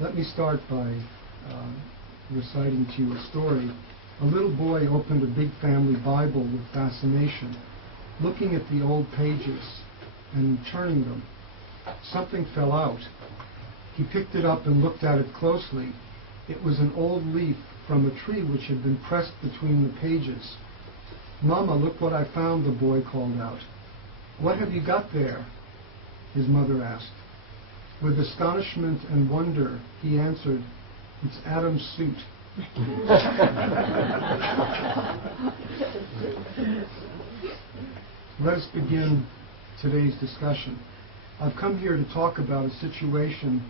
Let me start by reciting to you a story. A little boy opened a big family Bible with fascination, looking at the old pages and turning them. Something fell out. He picked it up and looked at it closely. It was an old leaf from a tree which had been pressed between the pages. "Mama, look what I found," the boy called out. "What have you got there?" his mother asked. With astonishment and wonder, he answered, "It's Adam's suit." Let us begin today's discussion. I've come here to talk about the situation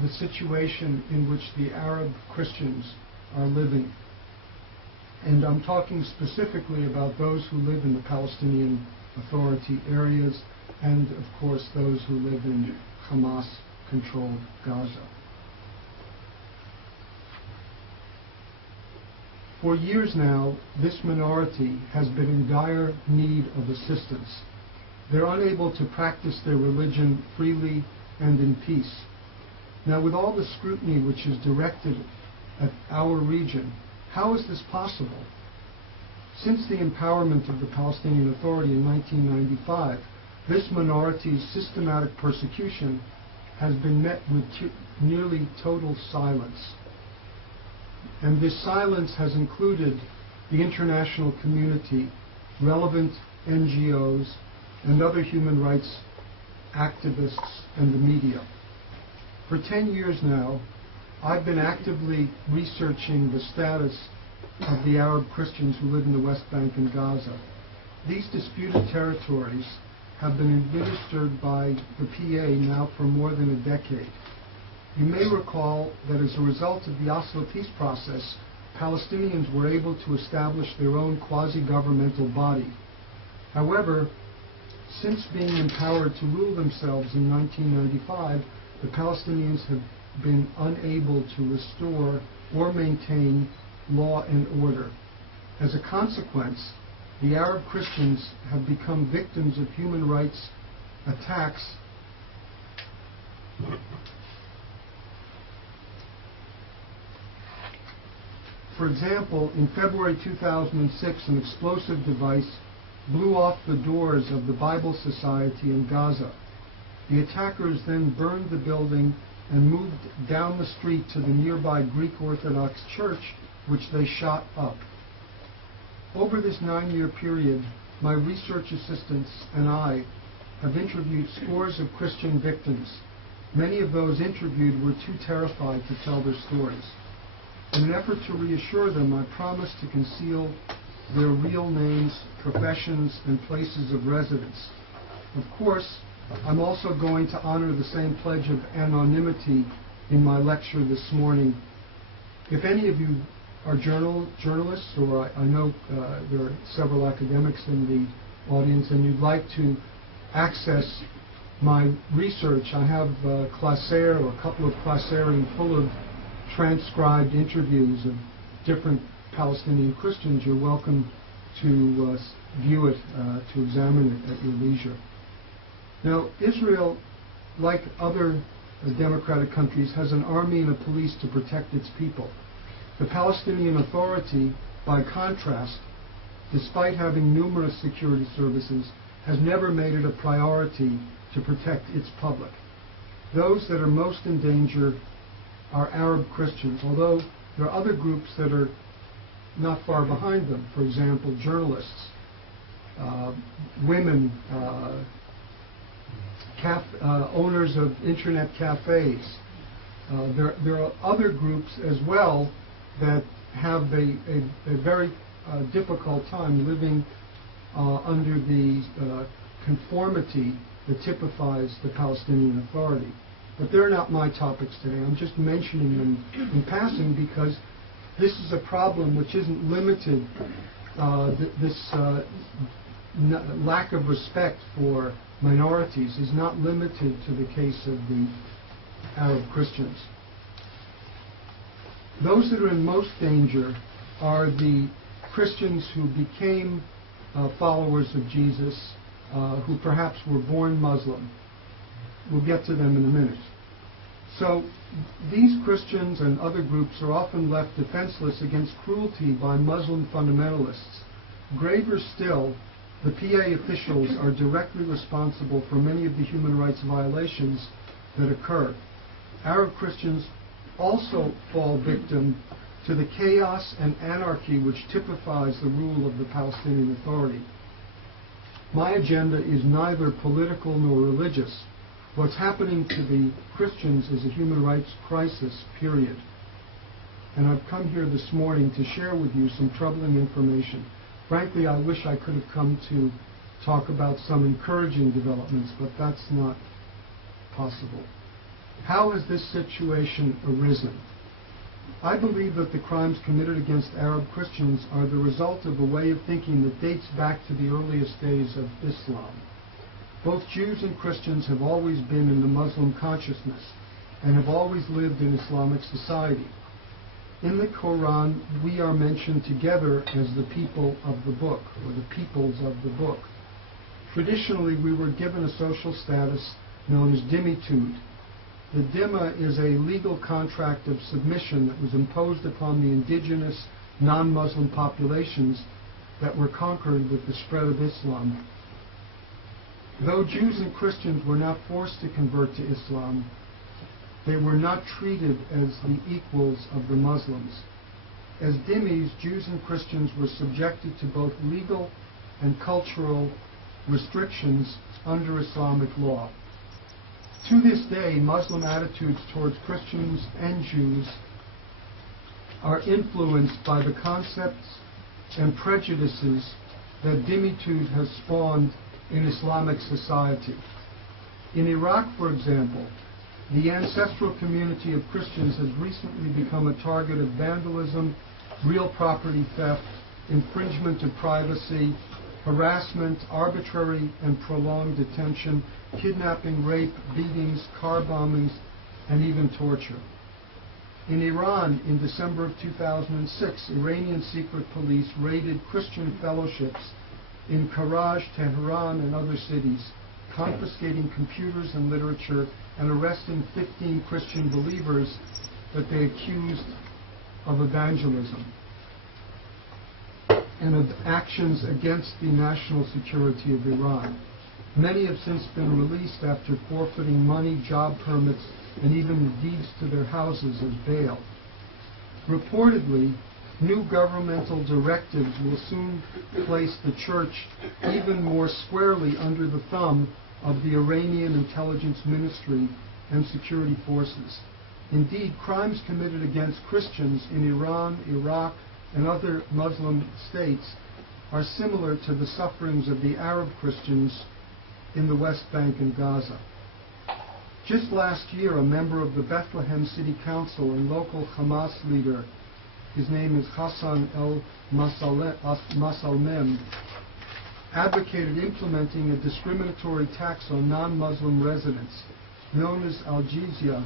in which the Arab Christians are living. And I'm talking specifically about those who live in the Palestinian Authority areas and, of course, those who live in Hamas-controlled Gaza. For years now, this minority has been in dire need of assistance. They're unable to practice their religion freely and in peace. Now, with all the scrutiny which is directed at our region, how is this possible? Since the empowerment of the Palestinian Authority in 1995, this minority's systematic persecution has been met with nearly total silence. And this silence has included the international community, relevant NGOs, and other human rights activists and the media. For 10 years now, I've been actively researching the status of the Arab Christians who live in the West Bank and Gaza. These disputed territories have been administered by the PA now for more than a decade. You may recall that as a result of the Oslo peace process, Palestinians were able to establish their own quasi-governmental body. However, since being empowered to rule themselves in 1995, the Palestinians have been unable to restore or maintain law and order. As a consequence, the Arab Christians have become victims of human rights attacks For example, in February 2006, an explosive device blew off the doors of the Bible Society in Gaza. The attackers then burned the building and moved down the street to the nearby Greek Orthodox Church, which they shot up. Over this 9-year period, my research assistants and I have interviewed scores of Christian victims. Many of those interviewed were too terrified to tell their stories. In an effort to reassure them, I promised to conceal their real names, professions, and places of residence. Of course, I'm also going to honor the same pledge of anonymity in my lecture this morning. If any of you are journalists, or I know there are several academics in the audience, and you'd like to access my research, I have a classeur or a couple of classeurs full of transcribed interviews of different Palestinian Christians. You're welcome to view it, to examine it at your leisure. Now, Israel, like other democratic countries, has an army and a police to protect its people. The Palestinian Authority, by contrast, despite having numerous security services, has never made it a priority to protect its public. Those that are most in danger are Arab Christians, although there are other groups that are not far behind them. For example, journalists, women, owners of internet cafes. There are other groups as well that have a very difficult time living under the conformity that typifies the Palestinian Authority. But they're not my topics today. I'm just mentioning them in passing because this is a problem which isn't limited, this lack of respect for minorities is not limited to the case of the Arab Christians. Those that are in most danger are the Christians who became followers of Jesus, who perhaps were born Muslim. We'll get to them in a minute. So these Christians and other groups are often left defenseless against cruelty by Muslim fundamentalists. Graver still, the PA officials are directly responsible for many of the human rights violations that occur. Arab Christians also fall victim to the chaos and anarchy which typifies the rule of the Palestinian Authority. My agenda is neither political nor religious. What's happening to the Christians is a human rights crisis, period. And I've come here this morning to share with you some troubling information. Frankly, I wish I could have come to talk about some encouraging developments, but that's not possible. How has this situation arisen? I believe that the crimes committed against Arab Christians are the result of a way of thinking that dates back to the earliest days of Islam. Both Jews and Christians have always been in the Muslim consciousness and have always lived in Islamic society. In the Quran, we are mentioned together as the people of the book, or the peoples of the book. Traditionally, we were given a social status known as dhimmitude. The dhimma is a legal contract of submission that was imposed upon the indigenous non-Muslim populations that were conquered with the spread of Islam. Though Jews and Christians were not forced to convert to Islam, they were not treated as the equals of the Muslims. As dhimmis, Jews and Christians were subjected to both legal and cultural restrictions under Islamic law. To this day, Muslim attitudes towards Christians and Jews are influenced by the concepts and prejudices that dhimmitude has spawned in Islamic society. In Iraq, for example, the ancestral community of Christians has recently become a target of vandalism, real property theft, infringement of privacy, harassment, arbitrary and prolonged detention, kidnapping, rape, beatings, car bombings, and even torture. In Iran, in December of 2006, Iranian secret police raided Christian fellowships in Karaj, Tehran, and other cities, confiscating computers and literature and arresting 15 Christian believers that they accused of evangelism and of actions against the national security of Iran. Many have since been released after forfeiting money, job permits, and even deeds to their houses as bail. Reportedly, new governmental directives will soon place the church even more squarely under the thumb of the Iranian intelligence ministry and security forces. Indeed, crimes committed against Christians in Iran, Iraq, and other Muslim states are similar to the sufferings of the Arab Christians in the West Bank and Gaza. Just last year, a member of the Bethlehem City Council and local Hamas leader, his name is Hassan el-Masalmem, advocated implementing a discriminatory tax on non-Muslim residents, known as al-Jizya.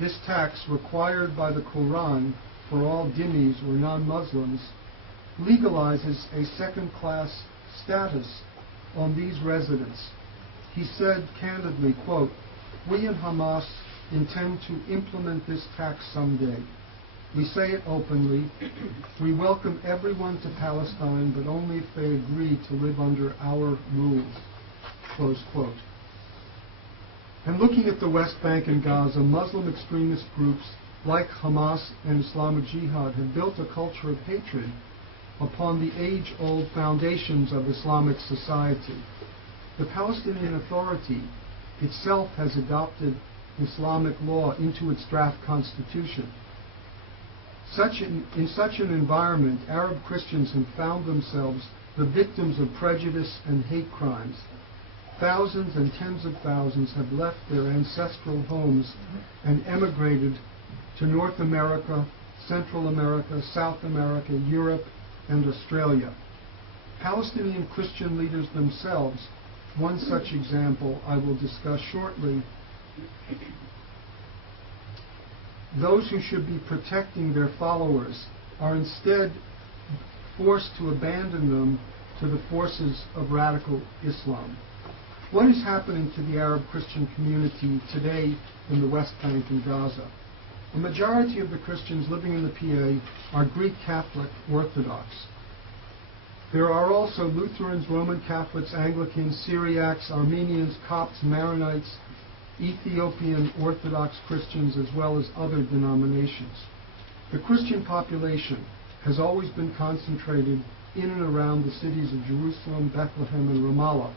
This tax, required by the Quran for all dhimmis or non-Muslims, legalizes a second-class status on these residents. He said candidly, quote, "We in Hamas intend to implement this tax someday. We say it openly. We welcome everyone to Palestine, but only if they agree to live under our rules." Close quote. And looking at the West Bank and Gaza, Muslim extremist groups like Hamas and Islamic Jihad have built a culture of hatred upon the age-old foundations of Islamic society. The Palestinian Authority itself has adopted Islamic law into its draft constitution. In such an environment, Arab Christians have found themselves the victims of prejudice and hate crimes. Thousands and tens of thousands have left their ancestral homes and emigrated to North America, Central America, South America, Europe, and Australia. Palestinian Christian leaders themselves, one such example I will discuss shortly, those who should be protecting their followers are instead forced to abandon them to the forces of radical Islam. What is happening to the Arab Christian community today in the West Bank and Gaza? The majority of the Christians living in the PA are Greek Catholic Orthodox. There are also Lutherans, Roman Catholics, Anglicans, Syriacs, Armenians, Copts, Maronites, Ethiopian Orthodox Christians, as well as other denominations. The Christian population has always been concentrated in and around the cities of Jerusalem, Bethlehem, and Ramallah.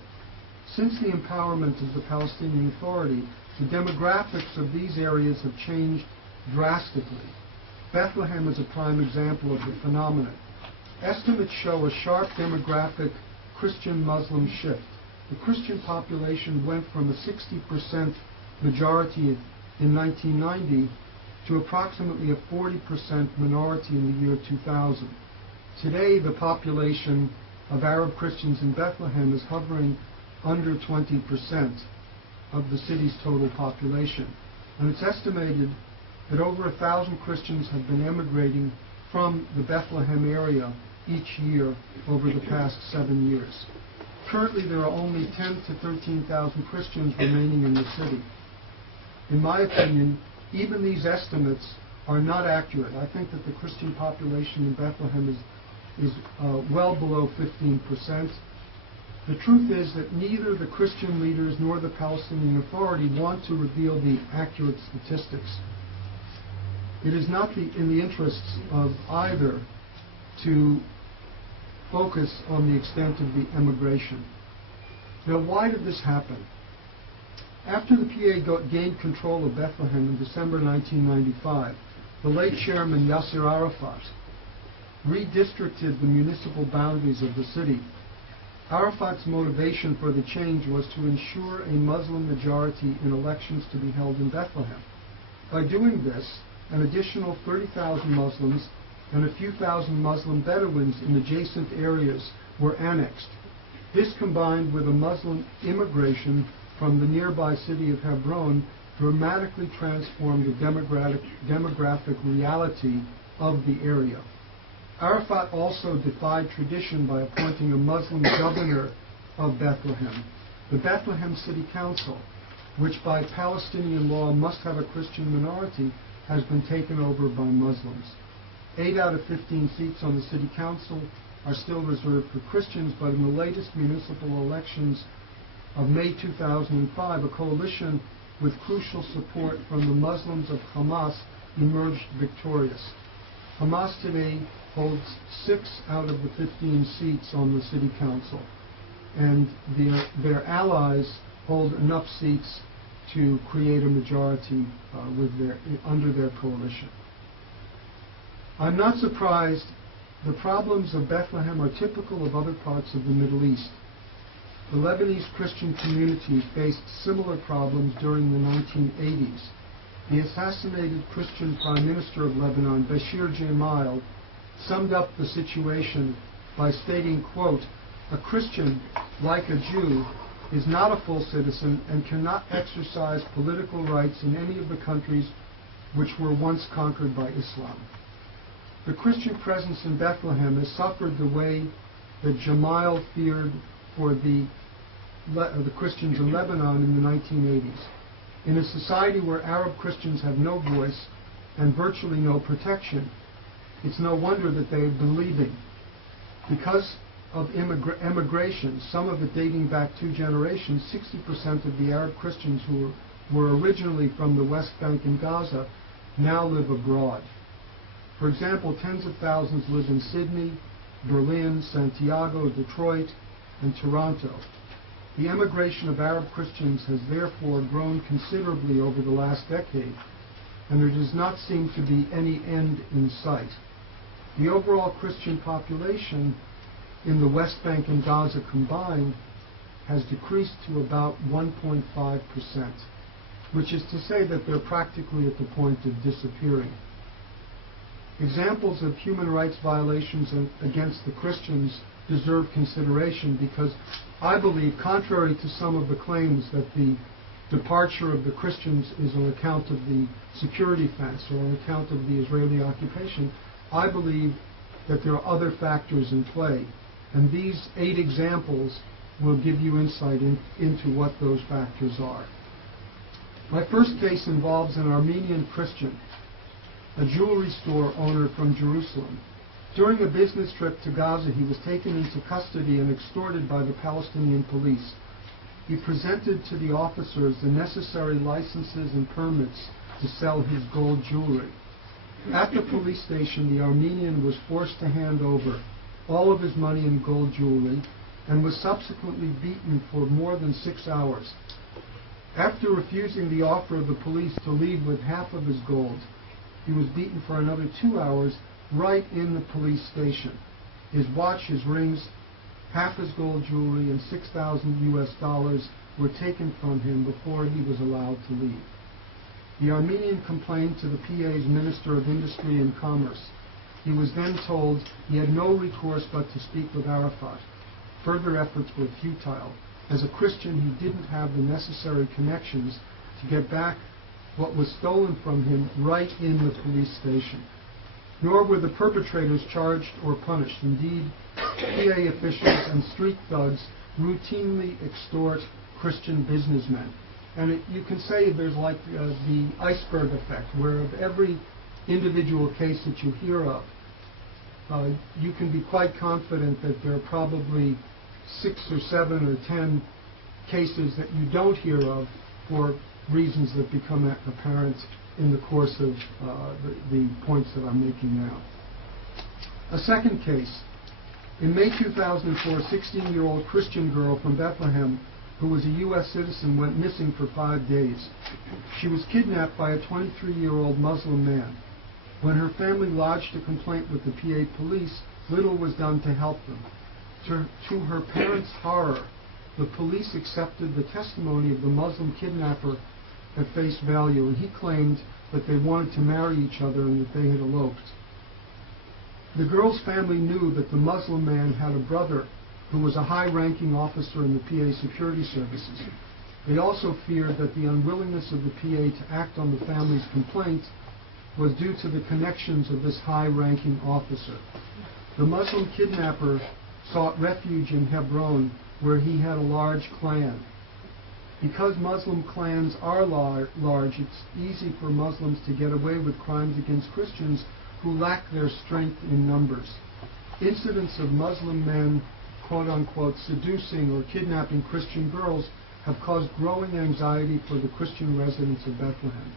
Since the empowerment of the Palestinian Authority, the demographics of these areas have changed drastically. Bethlehem is a prime example of the phenomenon. Estimates show a sharp demographic Christian-Muslim shift. The Christian population went from a 60% majority in 1990 to approximately a 40% minority in the year 2000. Today, the population of Arab Christians in Bethlehem is hovering under 20% of the city's total population. And it's estimated that over 1,000 Christians have been emigrating from the Bethlehem area each year over the past 7 years. Currently, there are only 10,000 to 13,000 Christians remaining in the city. In my opinion, even these estimates are not accurate. I think that the Christian population in Bethlehem is well below 15%. The truth is that neither the Christian leaders nor the Palestinian Authority want to reveal the accurate statistics. It is not in the interests of either to focus on the extent of the emigration. Now, why did this happen? After the PA gained control of Bethlehem in December 1995, the late chairman Yasser Arafat redistricted the municipal boundaries of the city. Arafat's motivation for the change was to ensure a Muslim majority in elections to be held in Bethlehem. By doing this, an additional 30,000 Muslims and a few thousand Muslim Bedouins in adjacent areas were annexed. This, combined with a Muslim immigration from the nearby city of Hebron, dramatically transformed the demographic reality of the area. Arafat also defied tradition by appointing a Muslim governor of Bethlehem. The Bethlehem City Council, which by Palestinian law must have a Christian minority, has been taken over by Muslims. 8 out of 15 seats on the City Council are still reserved for Christians, but in the latest municipal elections of May 2005, a coalition with crucial support from the Muslims of Hamas emerged victorious. Hamas today holds 6 out of the 15 seats on the City Council, and their allies hold enough seats to create a majority under their coalition. I'm not surprised. The problems of Bethlehem are typical of other parts of the Middle East. The Lebanese Christian community faced similar problems during the 1980s. The assassinated Christian Prime Minister of Lebanon, Bashir Gemayel, summed up the situation by stating, quote, "A Christian, like a Jew, is not a full citizen and cannot exercise political rights in any of the countries which were once conquered by Islam." The Christian presence in Bethlehem has suffered the way that Gemayel feared for the Christians in Lebanon in the 1980s. In a society where Arab Christians have no voice and virtually no protection, it's no wonder that they have been leaving. Because of emigration, some of it dating back 2 generations, 60% of the Arab Christians who were originally from the West Bank and Gaza now live abroad. For example, tens of thousands live in Sydney, Berlin, Santiago, Detroit, and Toronto. The emigration of Arab Christians has therefore grown considerably over the last decade, and there does not seem to be any end in sight. The overall Christian population in the West Bank and Gaza combined has decreased to about 1.5%, which is to say that they're practically at the point of disappearing. Examples of human rights violations against the Christians deserve consideration because I believe, contrary to some of the claims that the departure of the Christians is on account of the security fence or on account of the Israeli occupation, I believe that there are other factors in play. And these 8 examples will give you insight into what those factors are. My first case involves an Armenian Christian, a jewelry store owner from Jerusalem. During a business trip to Gaza, he was taken into custody and extorted by the Palestinian police. He presented to the officers the necessary licenses and permits to sell his gold jewelry. At the police station, the Armenian was forced to hand over all of his money and gold jewelry and was subsequently beaten for more than 6 hours. After refusing the offer of the police to leave with half of his gold, he was beaten for another 2 hours right in the police station. His watch, his rings, half his gold jewelry, and $6,000 were taken from him before he was allowed to leave. The Armenian complained to the PA's Minister of Industry and Commerce. He was then told he had no recourse but to speak with Arafat. Further efforts were futile. As a Christian, he didn't have the necessary connections to get back what was stolen from him right in the police station. Nor were the perpetrators charged or punished. Indeed, PA officials and street thugs routinely extort Christian businessmen. And you can say there's like the iceberg effect, where of every individual case that you hear of, you can be quite confident that there are probably 6 or 7 or 10 cases that you don't hear of for reasons that become apparent in the course of the points that I'm making now. A second case. In May 2004, a 16-year-old Christian girl from Bethlehem who was a U.S. citizen went missing for 5 days. She was kidnapped by a 23-year-old Muslim man. When her family lodged a complaint with the PA police, little was done to help them. To her parents' horror, the police accepted the testimony of the Muslim kidnapper at face value, and he claimed that they wanted to marry each other and that they had eloped. The girl's family knew that the Muslim man had a brother who was a high-ranking officer in the PA security services. They also feared that the unwillingness of the PA to act on the family's complaint was due to the connections of this high-ranking officer. The Muslim kidnapper sought refuge in Hebron, where he had a large clan. Because Muslim clans are large, it's easy for Muslims to get away with crimes against Christians who lack their strength in numbers. Incidents of Muslim men, quote-unquote, seducing or kidnapping Christian girls have caused growing anxiety for the Christian residents of Bethlehem.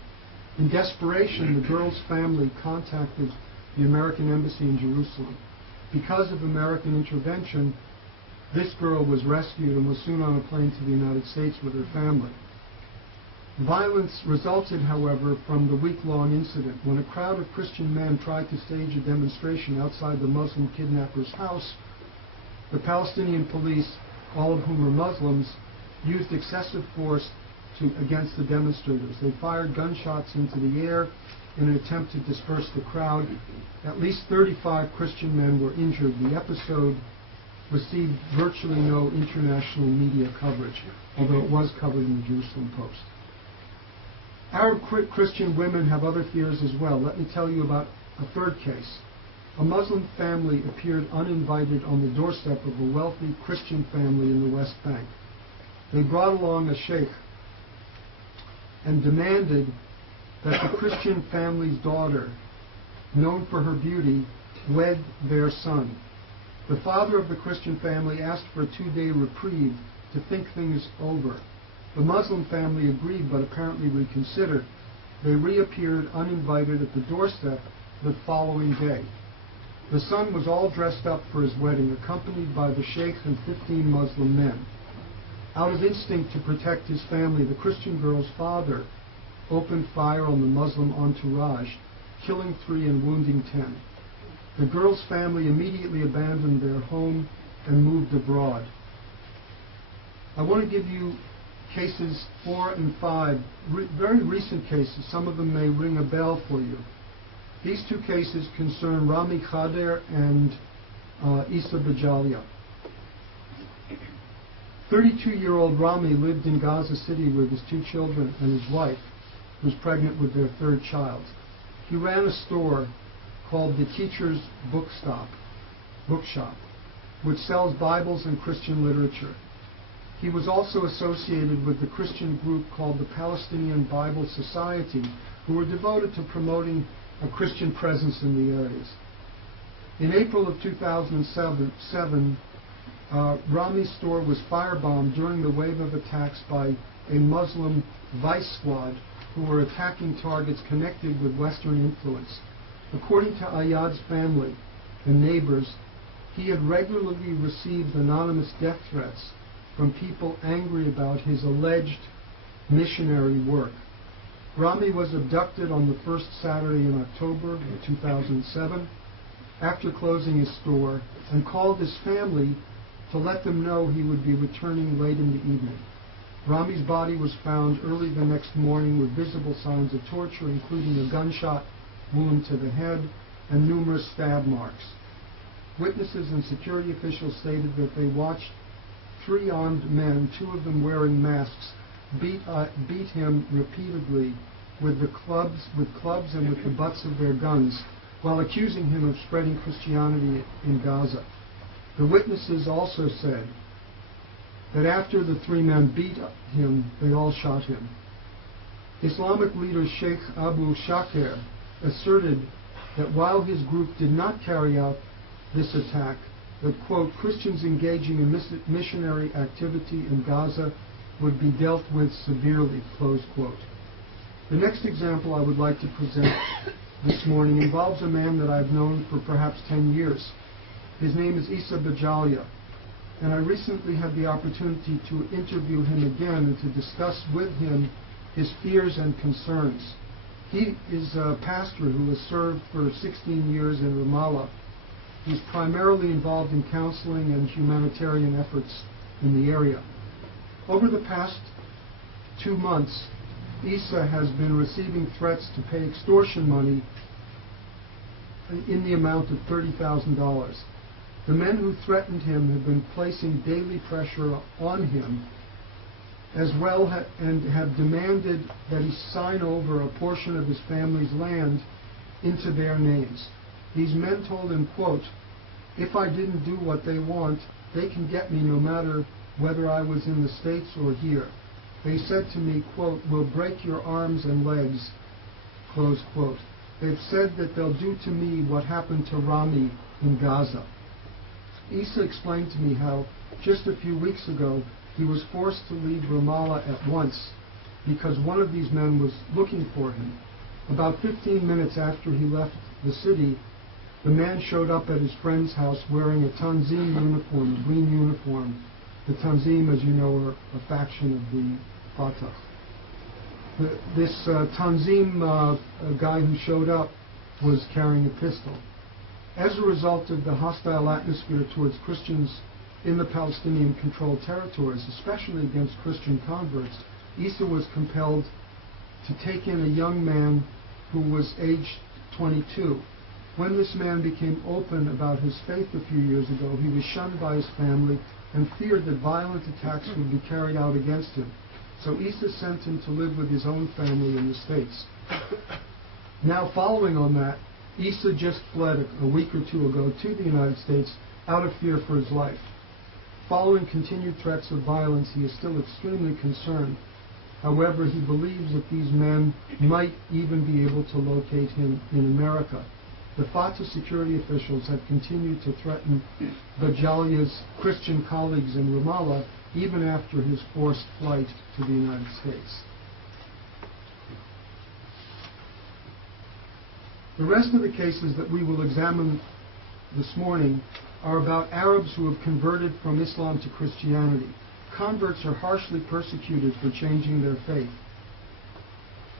In desperation, the girl's family contacted the American Embassy in Jerusalem. Because of American intervention, this girl was rescued and was soon on a plane to the United States with her family. Violence resulted, however, from the week-long incident. When a crowd of Christian men tried to stage a demonstration outside the Muslim kidnapper's house, the Palestinian police, all of whom were Muslims, used excessive force against the demonstrators. They fired gunshots into the air in an attempt to disperse the crowd. At least 35 Christian men were injured. The episode received virtually no international media coverage, although it was covered in the Jerusalem Post. Arab Christian women have other fears as well. Let me tell you about a third case. A Muslim family appeared uninvited on the doorstep of a wealthy Christian family in the West Bank. They brought along a sheikh and demanded that the Christian family's daughter, known for her beauty, wed their son. The father of the Christian family asked for a 2-day reprieve to think things over. The Muslim family agreed, but apparently reconsidered. They reappeared uninvited at the doorstep the following day. The son was all dressed up for his wedding, accompanied by the sheikh and 15 Muslim men. Out of instinct to protect his family, the Christian girl's father opened fire on the Muslim entourage, killing 3 and wounding 10. The girl's family immediately abandoned their home and moved abroad. I want to give you cases 4 and 5, very recent cases. Some of them may ring a bell for you. These 2 cases concern Rami Khader and Isa Bajalia. 32-year-old Rami lived in Gaza City with his 2 children and his wife, who was pregnant with their 3rd child. He ran a store called the Teacher's Bookshop, which sells Bibles and Christian literature. He was also associated with the Christian group called the Palestinian Bible Society, who were devoted to promoting a Christian presence in the areas. In April of 2007, Rami's store was firebombed during the wave of attacks by a Muslim vice squad who were attacking targets connected with Western influence. According to Ayad's family and neighbors, he had regularly received anonymous death threats from people angry about his alleged missionary work. Rami was abducted on the first Saturday in October of 2007 after closing his store, and called his family to let them know he would be returning late in the evening. Rami's body was found early the next morning with visible signs of torture, including a gunshot wound to the head and numerous stab marks. Witnesses and security officials stated that they watched 3 armed men, 2 of them wearing masks, beat him repeatedly with clubs and with the butts of their guns, while accusing him of spreading Christianity in Gaza. The witnesses also said that after the 3 men beat him, they all shot him. Islamic leader Sheikh Abu Shakir asserted that while his group did not carry out this attack, that, quote, Christians engaging in missionary activity in Gaza would be dealt with severely, close quote. The next example I would like to present this morning involves a man that I've known for perhaps 10 years. His name is Isa Bajalia, and I recently had the opportunity to interview him again and to discuss with him his fears and concerns. He is a pastor who has served for 16 years in Ramallah. He's primarily involved in counseling and humanitarian efforts in the area. Over the past 2 months, Isa has been receiving threats to pay extortion money in the amount of $30,000. The men who threatened him have been placing daily pressure on him, as well and have demanded that he sign over a portion of his family's land into their names. These men told him, quote, if I didn't do what they want, they can get me no matter whether I was in the States or here. They said to me, quote, we'll break your arms and legs, close quote. They've said that they'll do to me what happened to Rami in Gaza. Isa explained to me how just a few weeks ago he was forced to leave Ramallah at once because one of these men was looking for him. About 15 minutes after he left the city, the man showed up at his friend's house wearing a Tanzim uniform, a green uniform. The Tanzim, as you know, are a faction of the Fatah. This Tanzim guy who showed up was carrying a pistol. As a result of the hostile atmosphere towards Christians in the Palestinian-controlled territories, especially against Christian converts, Isa was compelled to take in a young man who was aged 22. When this man became open about his faith a few years ago, he was shunned by his family and feared that violent attacks would be carried out against him. So Isa sent him to live with his own family in the States. Now, following on that, Isa just fled a week or 2 ago to the United States out of fear for his life. Following continued threats of violence, he is still extremely concerned. However, he believes that these men might even be able to locate him in America. The Fatah security officials have continued to threaten Bajalia's Christian colleagues in Ramallah even after his forced flight to the United States. The rest of the cases that we will examine this morning are about Arabs who have converted from Islam to Christianity. Converts are harshly persecuted for changing their faith.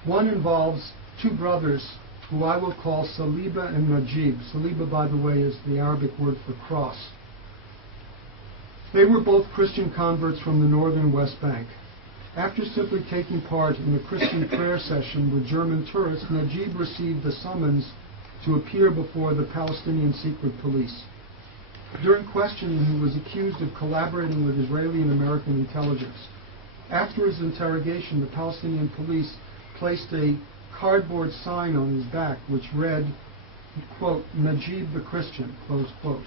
One involves 2 brothers who I will call Saliba and Najib. Saliba, by the way, is the Arabic word for cross. They were both Christian converts from the northern West Bank. After simply taking part in a Christian prayer session with German tourists, Najib received a summons to appear before the Palestinian secret police. During questioning, he was accused of collaborating with Israeli and American intelligence. After his interrogation, the Palestinian police placed a cardboard sign on his back which read, quote, Najib the Christian, close quote.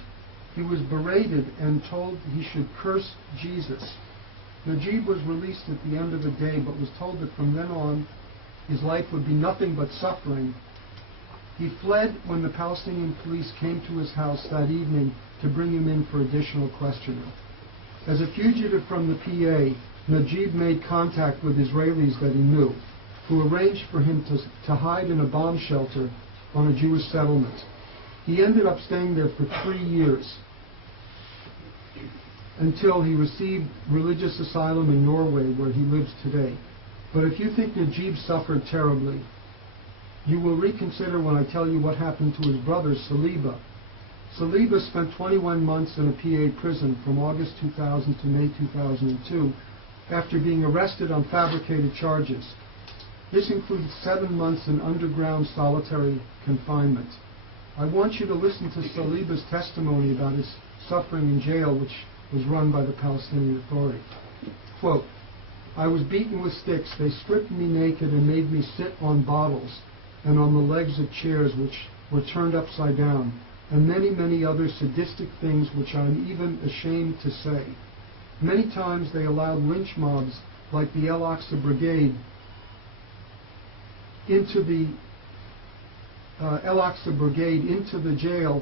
He was berated and told he should curse Jesus. Najib was released at the end of the day, but was told that from then on his life would be nothing but suffering. He fled when the Palestinian police came to his house that evening to bring him in for additional questioning. As a fugitive from the PA, Najib made contact with Israelis that he knew, who arranged for him to hide in a bomb shelter on a Jewish settlement. He ended up staying there for 3 years until he received religious asylum in Norway, where he lives today. But if you think Najib suffered terribly, you will reconsider when I tell you what happened to his brother, Saliba. Saliba spent 21 months in a PA prison from August 2000 to May 2002 after being arrested on fabricated charges. This includes 7 months in underground solitary confinement. I want you to listen to Saliba's testimony about his suffering in jail, which was run by the Palestinian Authority. Quote, "I was beaten with sticks. They stripped me naked and made me sit on bottles and on the legs of chairs which were turned upside down, and many, many other sadistic things which I am even ashamed to say. Many times they allowed lynch mobs like the El Aqsa Brigade into the jail,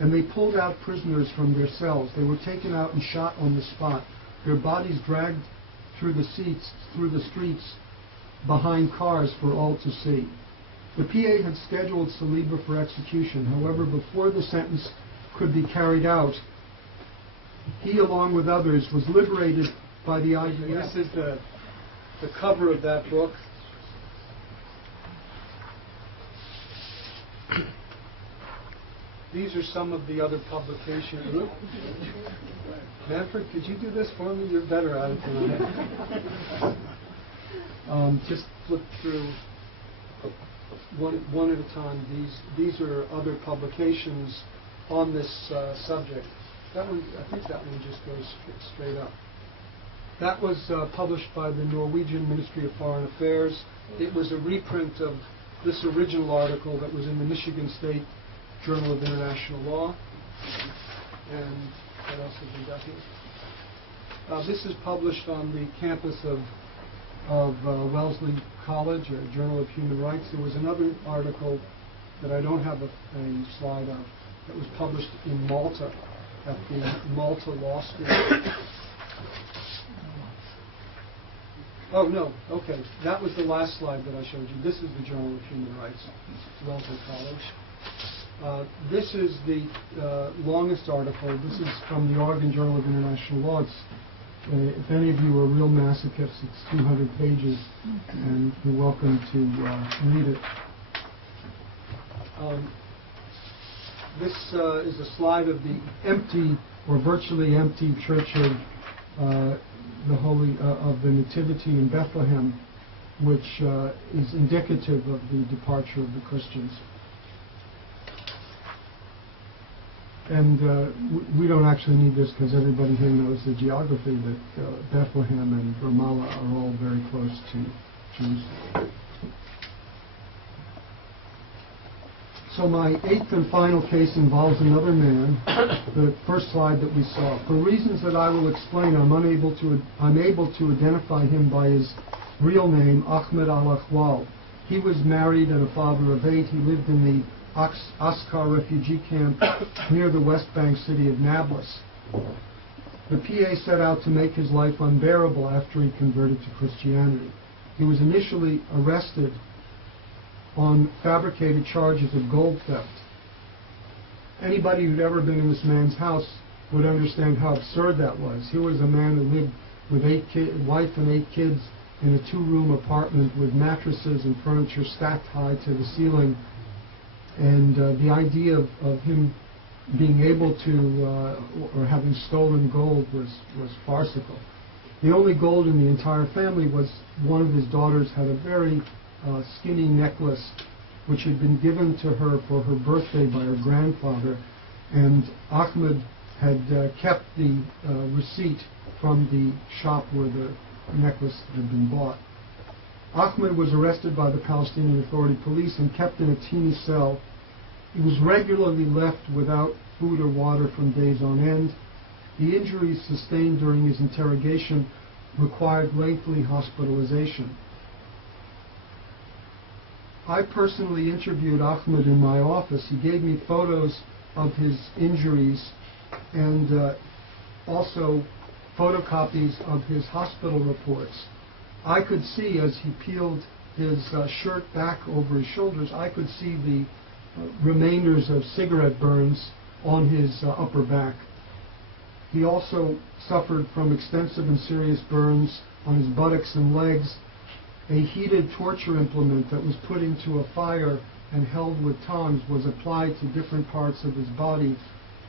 and they pulled out prisoners from their cells. They were taken out and shot on the spot. Their bodies dragged through the streets behind cars for all to see. The PA had scheduled Saliba for execution. However, before the sentence could be carried out, he, along with others, was liberated by the IDF." This is the cover of that book. These are some of the other publications. Manfred, could you do this for me? You're better at it than I am. Just flip through one at a time. These are other publications on this subject. That one, I think that one just goes straight up. That was published by the Norwegian Ministry of Foreign Affairs. It was a reprint of this original article that was in the Michigan State Journal of International Law. And what else have we got here? This is published on the campus of Wellesley College, a Journal of Human Rights. There was another article that I don't have a slide of that was published in Malta at the Malta Law School. Oh, no, okay. That was the last slide that I showed you. This is the Journal of Human Rights, Wellesley College. This is the longest article. This is from the Oregon Journal of International Law. It's, if any of you are real masochists, it's 200 pages, and you're welcome to read it. This is a slide of the empty or virtually empty church of of the Nativity in Bethlehem, which is indicative of the departure of the Christians. And we don't actually need this because everybody here knows the geography, that Bethlehem and Ramallah are all very close to Jerusalem. So my eighth and final case involves another man, the first slide that we saw. For reasons that I will explain, I'm able to identify him by his real name, Ahmed al-Akhwal. He was married and a father of 8. He lived in the Askar refugee camp near the West Bank city of Nablus. The PA set out to make his life unbearable after he converted to Christianity. He was initially arrested on fabricated charges of gold theft. Anybody who'd ever been in this man's house would understand how absurd that was. Here was a man who lived with wife and 8 kids in a 2-room apartment with mattresses and furniture stacked high to the ceiling. And the idea of him being able to, or having stolen gold was farcical. The only gold in the entire family was one of his daughters had a very skinny necklace which had been given to her for her birthday by her grandfather, and Ahmed had kept the receipt from the shop where the necklace had been bought. Ahmed was arrested by the Palestinian Authority police and kept in a teeny cell. He was regularly left without food or water from days on end. The injuries sustained during his interrogation required lengthy hospitalization. I personally interviewed Ahmed in my office. He gave me photos of his injuries and also photocopies of his hospital reports. I could see, as he peeled his shirt back over his shoulders, I could see the remainders of cigarette burns on his upper back. He also suffered from extensive and serious burns on his buttocks and legs. A heated torture implement that was put into a fire and held with tongs was applied to different parts of his body.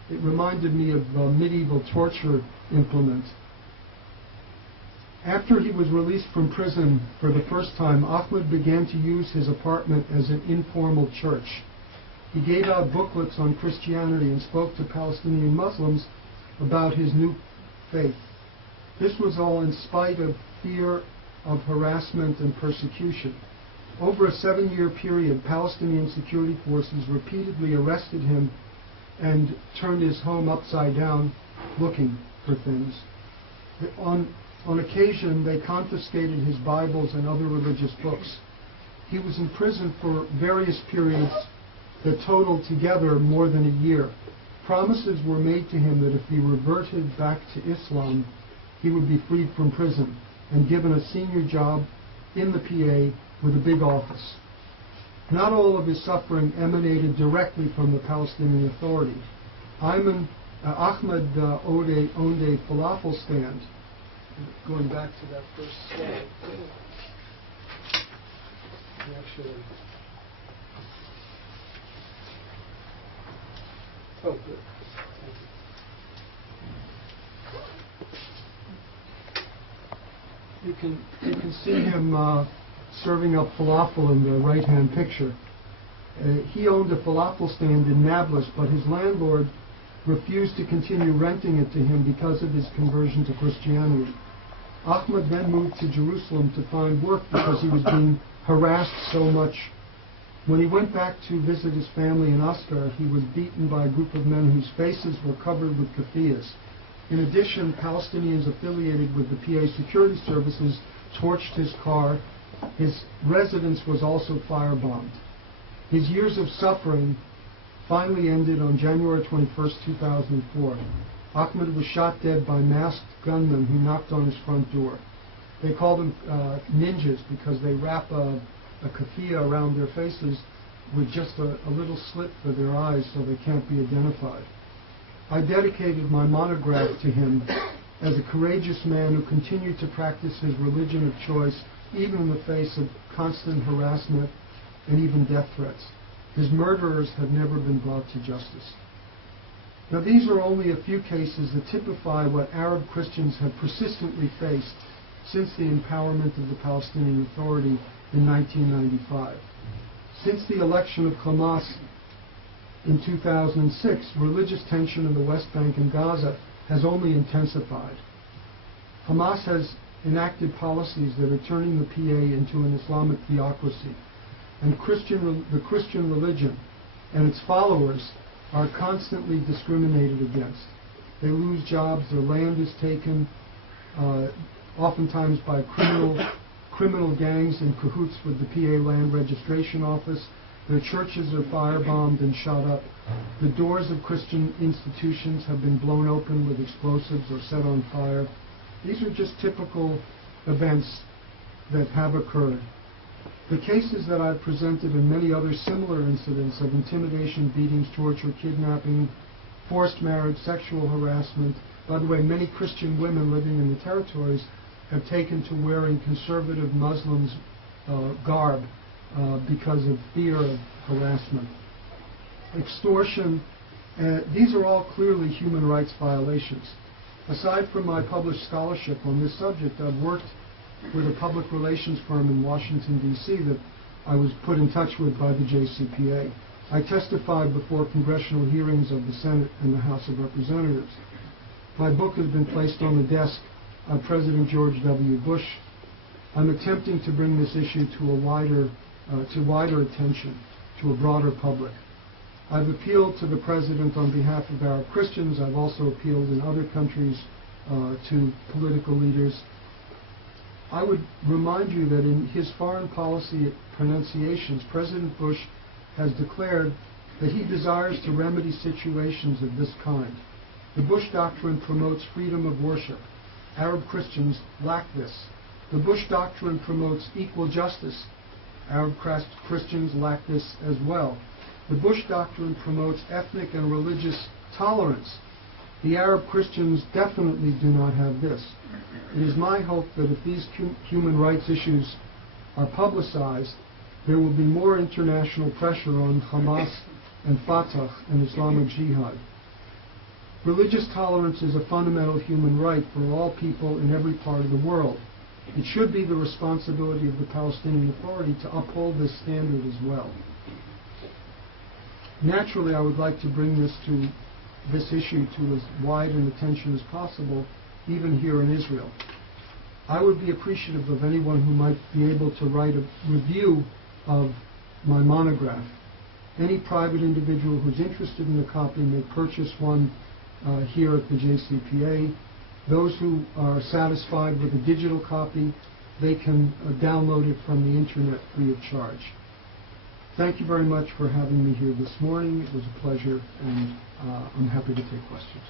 It reminded me of a medieval torture implement. After he was released from prison for the first time, Ahmed began to use his apartment as an informal church. He gave out booklets on Christianity and spoke to Palestinian Muslims about his new faith. This was all in spite of fear of harassment and persecution. Over a 7-year period, Palestinian security forces repeatedly arrested him and turned his home upside down looking for things. On occasion, they confiscated his Bibles and other religious books. He was in prison for various periods that totaled together more than a year. Promises were made to him that if he reverted back to Islam, he would be freed from prison and given a senior job in the PA with a big office. Not all of his suffering emanated directly from the Palestinian Authority. Ahmed owned a falafel stand. Going back to that first slide. Actually, oh, good. You can see him serving up falafel in the right-hand picture. He owned a falafel stand in Nablus, but his landlord refused to continue renting it to him because of his conversion to Christianity. Ahmed then moved to Jerusalem to find work because he was being harassed so much. When he went back to visit his family in Oscar, he was beaten by a group of men whose faces were covered with keffiyehs. In addition, Palestinians affiliated with the PA security services torched his car. His residence was also firebombed. His years of suffering finally ended on January 21st, 2004. Ahmed was shot dead by masked gunmen who knocked on his front door. They call them ninjas because they wrap a keffiyeh around their faces with just a little slit for their eyes so they can't be identified. I dedicated my monograph to him as a courageous man who continued to practice his religion of choice even in the face of constant harassment and even death threats. His murderers have never been brought to justice. Now, these are only a few cases that typify what Arab Christians have persistently faced since the empowerment of the Palestinian Authority in 1995. Since the election of Hamas in 2006, religious tension in the West Bank and Gaza has only intensified. Hamas has enacted policies that are turning the PA into an Islamic theocracy, and the Christian religion and its followers are constantly discriminated against. They lose jobs, their land is taken, oftentimes by criminal gangs in cahoots with the PA Land Registration Office. Their churches are firebombed and shot up. The doors of Christian institutions have been blown open with explosives or set on fire. These are just typical events that have occurred. The cases that I've presented and many other similar incidents of intimidation, beatings, torture, kidnapping, forced marriage, sexual harassment. By the way, many Christian women living in the territories have taken to wearing conservative Muslims' garb because of fear of harassment. Extortion, these are all clearly human rights violations. Aside from my published scholarship on this subject, I've worked with a public relations firm in Washington, D.C. that I was put in touch with by the JCPA. I testified before congressional hearings of the Senate and the House of Representatives. My book has been placed on the desk of President George W. Bush. I'm attempting to bring this issue to wider attention, to a broader public. I've appealed to the President on behalf of Arab Christians. I've also appealed in other countries to political leaders. I would remind you that in his foreign policy pronunciations, President Bush has declared that he desires to remedy situations of this kind. The Bush Doctrine promotes freedom of worship. Arab Christians lack this. The Bush Doctrine promotes equal justice. Arab Christians lack this as well. The Bush Doctrine promotes ethnic and religious tolerance. The Arab Christians definitely do not have this. It is my hope that if these human rights issues are publicized, there will be more international pressure on Hamas and Fatah and Islamic Jihad. Religious tolerance is a fundamental human right for all people in every part of the world. It should be the responsibility of the Palestinian Authority to uphold this standard as well. Naturally, I would like to bring this issue to as wide an attention as possible, even here in Israel. I would be appreciative of anyone who might be able to write a review of my monograph. Any private individual who's interested in a copy may purchase one here at the JCPA. Those who are satisfied with a digital copy, they can download it from the internet free of charge. Thank you very much for having me here this morning. It was a pleasure, and I'm happy to take questions.